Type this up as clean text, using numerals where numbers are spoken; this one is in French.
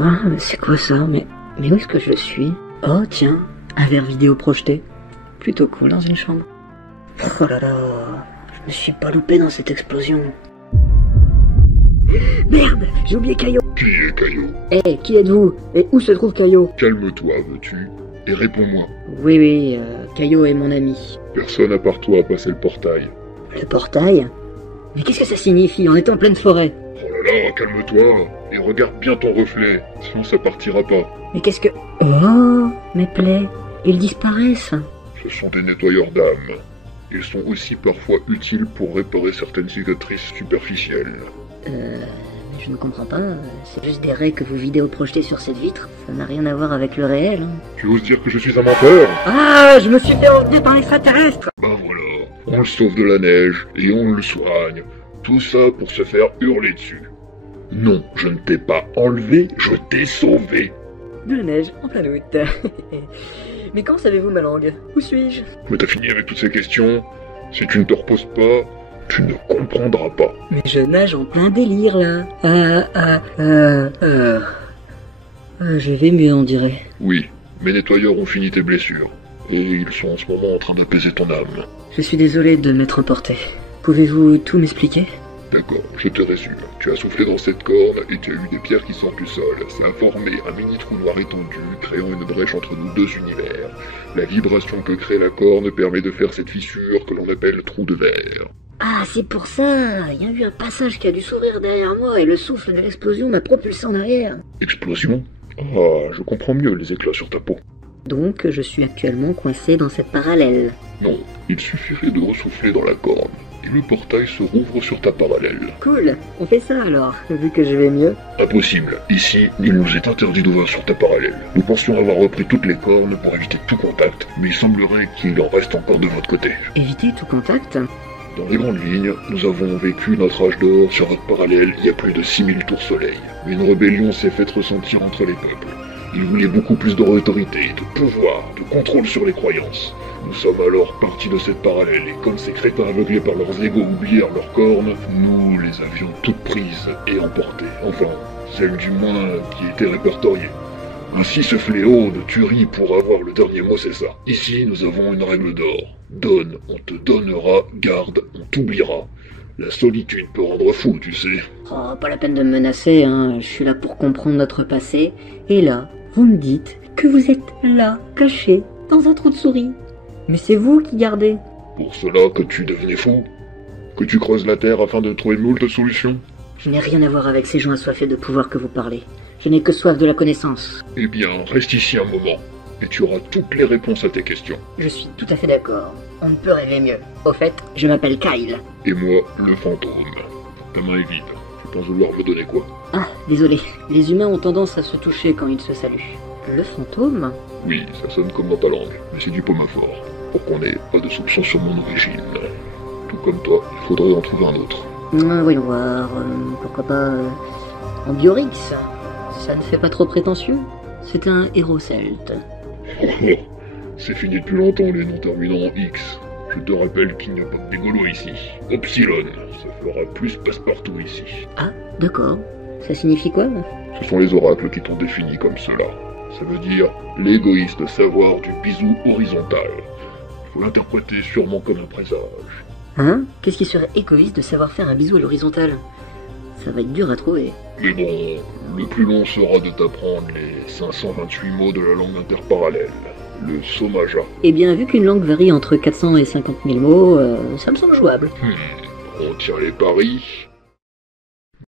Ah, c'est quoi ça? Mais où est-ce que je suis? Oh tiens, un verre vidéo projeté. Plutôt cool dans une chambre. Oh là là, je me suis pas loupé dans cette explosion. Merde, j'ai oublié Caillot. Qui est Caillot? Qui êtes-vous? Et où se trouve Caillot? Calme-toi, veux-tu? Et réponds-moi. Oui, Caillot est mon ami. Personne à part toi a passé le portail. Le portail? Mais qu'est-ce que ça signifie? On est en pleine forêt. Oh là là, calme-toi et regarde bien ton reflet, sinon ça partira pas. Mais qu'est-ce que... Oh, mes plaies, ils disparaissent. Ce sont des nettoyeurs d'âme. Ils sont aussi parfois utiles pour réparer certaines cicatrices superficielles. Je ne comprends pas, c'est juste des raies que vous vidéoprojetez sur cette vitre. Ça n'a rien à voir avec le réel. Hein. Tu oses dire que je suis un menteur? Ah, je me suis fait enlever par l'extraterrestre. Ben voilà, on le sauve de la neige et on le soigne. Tout ça pour se faire hurler dessus. Non, je ne t'ai pas enlevé, je t'ai sauvé. De la neige, en plein août. Mais quand savez-vous ma langue? Où suis-je? Mais t'as fini avec toutes ces questions? Si tu ne te reposes pas, tu ne comprendras pas. Mais je nage en plein délire là. Je vais mieux, on dirait. Oui, mes nettoyeurs ont fini tes blessures. Et ils sont en ce moment en train d'apaiser ton âme. Je suis désolé de m'être emporté. Pouvez-vous tout m'expliquer? D'accord, je te résume. Tu as soufflé dans cette corne et tu as eu des pierres qui sortent du sol. Ça a formé un mini trou noir étendu, créant une brèche entre nos deux univers. La vibration que crée la corne permet de faire cette fissure que l'on appelle trou de verre. Ah, c'est pour ça. Il y a eu un passage qui a dû s'ouvrir derrière moi et le souffle de l'explosion m'a propulsé en arrière. Explosion? Ah, je comprends mieux les éclats sur ta peau. Donc, je suis actuellement coincé dans cette parallèle. Non, il suffirait de ressouffler dans la corne. Et le portail se rouvre sur ta parallèle. Cool, on fait ça alors, vu que je vais mieux. Impossible. Ici, il nous est interdit d'ouvrir sur ta parallèle. Nous pensions avoir repris toutes les cornes pour éviter tout contact, mais il semblerait qu'il en reste encore de votre côté. Éviter tout contact? Dans les grandes lignes, nous avons vécu notre âge d'or sur votre parallèle il y a plus de 6000 tours soleil. Mais une rébellion s'est faite ressentir entre les peuples. Ils voulaient beaucoup plus d'autorité, de pouvoir, de contrôle sur les croyances. Nous sommes alors partis de cette parallèle, et comme ces crétins aveuglés par leurs égos oublièrent leurs cornes, nous les avions toutes prises et emportées. Enfin, celles du moins qui étaient répertoriées. Ainsi ce fléau de tuerie pour avoir le dernier mot, c'est ça. Ici, nous avons une règle d'or. Donne, on te donnera, garde, on t'oubliera. La solitude peut rendre fou, tu sais. Oh, pas la peine de me menacer, hein. Je suis là pour comprendre notre passé. Et là, vous me dites que vous êtes là, caché, dans un trou de souris. Mais c'est vous qui gardez. Pour cela que tu devenais fou? Que tu creuses la terre afin de trouver moult solutions? Je n'ai rien à voir avec ces gens assoiffés de pouvoir que vous parlez. Je n'ai que soif de la connaissance. Eh bien, reste ici un moment, et tu auras toutes les réponses à tes questions. Je suis tout à fait d'accord. On ne peut rêver mieux. Au fait, je m'appelle Kyle. Et moi, le fantôme. Ta main est vide. Tu penses vouloir me donner quoi? Ah, désolé. Les humains ont tendance à se toucher quand ils se saluent. Le fantôme? Oui, ça sonne comme dans ta langue, mais c'est du pomaphore. Pour qu'on n'ait pas de soupçons sur mon origine. Tout comme toi, il faudrait en trouver un autre. Voyons voir. Pourquoi pas... en Biorix? Ça ne fait pas trop prétentieux? C'est un héros celte. Oh, c'est fini depuis longtemps les noms terminant en X. Je te rappelle qu'il n'y a pas que des Gaulois ici. Upsilon, ça fera plus passe-partout ici. Ah, d'accord. Ça signifie quoi? Ce sont les oracles qui t'ont défini comme cela. Ça veut dire l'égoïste savoir du bisou horizontal. Il faut l'interpréter sûrement comme un présage. Hein? Qu'est-ce qui serait égoïste de savoir faire un bisou à l'horizontale? Ça va être dur à trouver. Mais bon, le plus long sera de t'apprendre les 528 mots de la langue interparallèle, le Somaja. Eh bien, vu qu'une langue varie entre 400 et 50 000 mots, ça me semble jouable. On tient les paris.